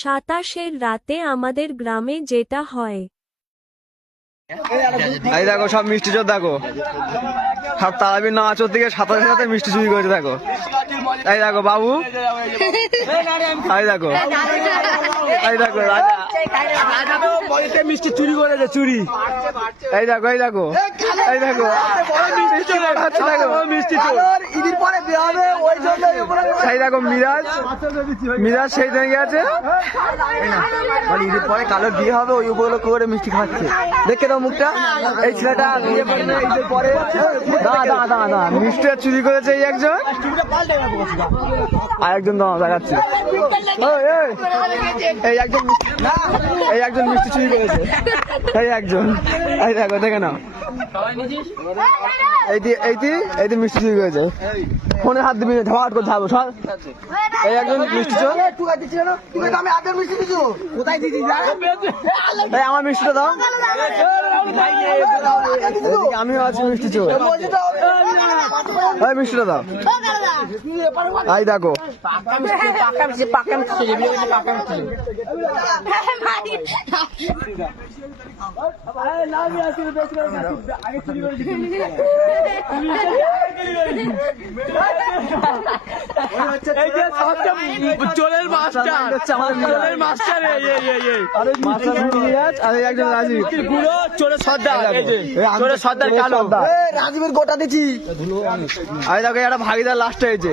27-এর রাতে আমাদের গ্রামে যেটা হয়। এই দেখো সব মিষ্টি চোর, দেখো সব তারাবির নামাজের দিকে সাথে সাথে মিষ্টি চুরি করেছে। দেখো এই দেখো বাবু, এই দেখো এই দেখো রাজা মিষ্টি চুরি করেছে, চুরি। এই দেখো এই দেখো এই দেখো মিষ্টি চোর। সেই দেখো মিরাজ, মিরাজ সেই থেকে আছে ঈদের পরে কালো বিয়ে হবে, ওই উপলক্ষে করে মিষ্টি খাচ্ছে। দেখে দাও মুখটা, এই ছেলেটা বিয়ে করে না ঈদের পরে মিষ্টি চুরি করেছে এই একজন, আর একজন দাঁড়া দেখাচ্ছে এই একজন মিষ্টি চুরি করেছে, এই একজন। এই দেখো দেখে নাও, এই মিষ্টি চুরি করেছে, ফোনে হাত দিবি, ঝাট করে যাবো সব। এই একজন মিষ্টি চোর, আমার মিষ্টিটা দাও, আমিও আছি মিষ্টি চোর, মিষ্টিটা দাও। এই দেখো চোরের মাস্টার, চোরের মাস্টার, একজন রাজীব, চোরের সর্দার, চোরের সর্দার কালো রাজীবের গোটা দিচ্ছি। আমি দেখো একটা ভাগিদার লাস্ট হয়েছে।